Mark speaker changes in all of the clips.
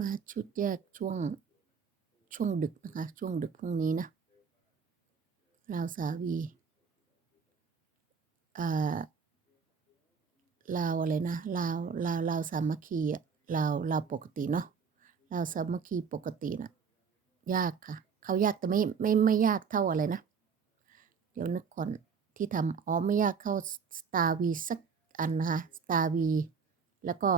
Speaker 1: มาชุดแยกช่วงช่วงดึกนะคะ ช่วงดึกพรุ่งนี้นะลาวสาวีอ่าลาวอะไรนะลาวลาวลาวสามัคคีอะลาวลาวปกติเนาะลาวสามัคคีปกตินะยากค่ะ เขายากแต่ไม่ไม่ไม่ยากเท่าอะไรนะ เดี๋ยวนึกก่อนที่ทำอ๋อไม่ยากเข้าสตาร์วีสักอันนะคะสตาร์วีแล้วก็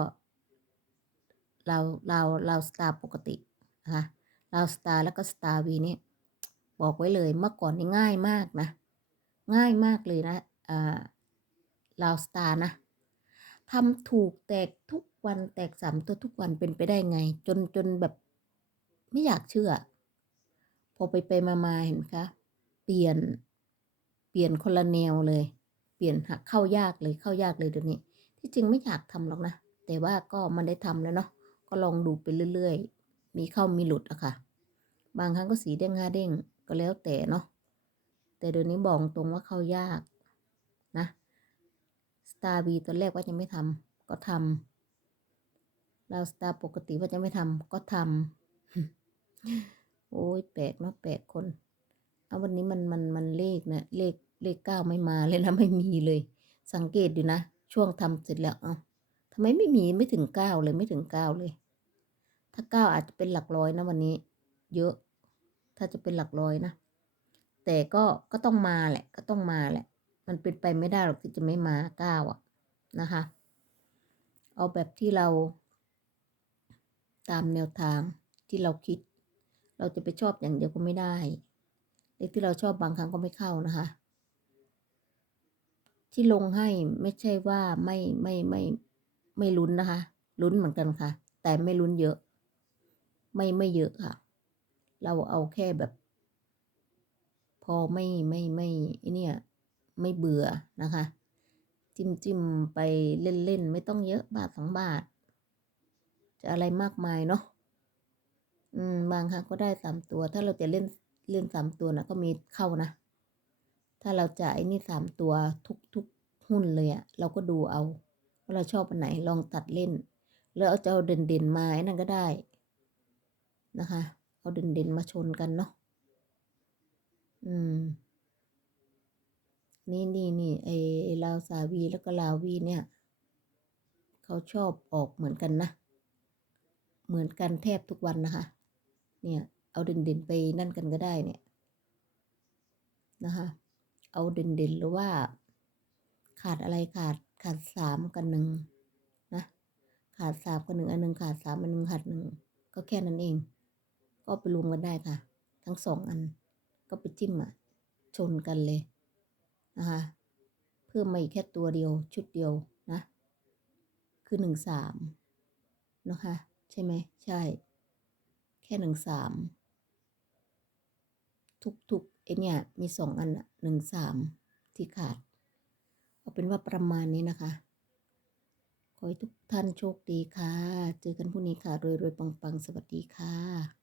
Speaker 1: เราเราเราสตาร์ปกตินะคะเราสตาร์แล้วก็สตาร์วีนี่บอกไว้เลยเมื่อก่อนนี่ง่ายมากนะ ง่ายมากเลยนะอ่าเราสตาร์นะทำถูกแตกทุกวันแตกสามตัวทุกวันเป็นไปได้ไง จนจนแบบไม่อยากเชื่อ พอไปไปมามาเห็นคะเปลี่ยนเปลี่ยนคนละแนวเลย เปลี่ยนหักเข้ายากเลยเข้ายากเลยเดี๋ยวนี้ ที่จริงไม่อยากทำหรอกนะ แต่ว่าก็มันได้ทำแล้วเนาะ ก็ลองดูไปเรื่อยๆ มีเข้ามีหลุดอะค่ะ บางครั้งก็สีเด้งห้าเด้งก็แล้วแต่เนาะ แต่เดี๋ยวนี้บอกตรงว่าเข้ายากนะสตาร์บีตอนแรกว่าจะไม่ทำก็ทำเราสตาร์ปกติว่าจะไม่ทำก็ทำโอ้ยแปลกเนาะแปลกคนเอาวันนี้มันมันมันเลขเนี่ยเลขเลขเก้าไม่มาเลยนะไม่มีเลย สังเกตดูนะ ช่วงทำเสร็จแล้วเอา ทำไมไม่มีไม่ถึงเก้าเลยไม่ถึงเก้าเลย ถ้าเก้าอาจจะเป็นหลักร้อยนะวันนี้ เยอะ ถ้าจะเป็นหลักร้อยนะ แต่ก็ก็ต้องมาแหละ ก็ต้องมาแหละ มันเป็นไปไม่ได้หรอกที่จะไม่มาเก้าอะนะคะ เอาแบบที่เรา ตามแนวทางที่เราคิด เราจะไปชอบอย่างเดียวก็ไม่ได้เลขที่เราชอบบางครั้งก็ไม่เข้านะคะ ที่ลงให้ไม่ใช่ว่าไม่ไม่ไม่ไม่ ไม่ลุ้นนะคะ ลุ้นเหมือนกันค่ะ แต่ไม่ลุ้นเยอะ ไม่ไม่เยอะค่ะ เราเอาแค่แบบ พอไม่ไม่ไม่ไอเนี่ย ไม่เบื่อนะคะ จิ้มจิ้มไปเล่นเล่นไม่ต้องเยอะบาทสองบาท จะอะไรมากมายเนาะอืมบางครั้งก็ได้สามตัว ถ้าเราจะเล่นเล่นสามตัวนะก็มีเข้านะ ถ้าเราจะไอ้นี่สามตัวทุกทุกหุ้นเลยอะเราก็ดูเอา ว่าเราชอบอันไหนลองตัดเล่น แล้วเอาเจะเอาเด่นเด่นๆมาไอ้นั่นก็ได้นะคะ เอาเด่นเด่นๆมาชนกันเนาะอืม นี่นี่นี่ไอ้ลาวสาวีแล้วก็ลาววีเนี่ย เขาชอบออกเหมือนกันนะ เหมือนกันแทบทุกวันนะคะ เนี่ย เอาเด่นๆไปนั่นกันก็ได้เนี่ยนะคะ เอาเด่นๆหรือว่าขาดอะไรขาด ขาดสามกันหนึ่งนะ ขาดสามกันหนึ่งอันหนึ่งขาดสามอันหนึ่งขาดหนึ่งก็แค่นั้นเอง ก็ไปรวมกันได้ค่ะ ทั้งสองอัน ก็ไปจิ้มอะ ชนกันเลยนะคะเพิ่มมาอีกแค่ตัวเดียว ชุดเดียวนะ คือหนึ่งสามนะคะใช่ไหมใช่ แค่หนึ่งสามทุกๆไอเนี่ยมีสองอันอะหนึ่งสามที่ขาด เอาเป็นว่าประมาณนี้นะคะ ขอให้ทุกท่านโชคดีค่ะ เจอกันพรุ่งนี้ค่ะรวยๆปังๆ สวัสดีค่ะ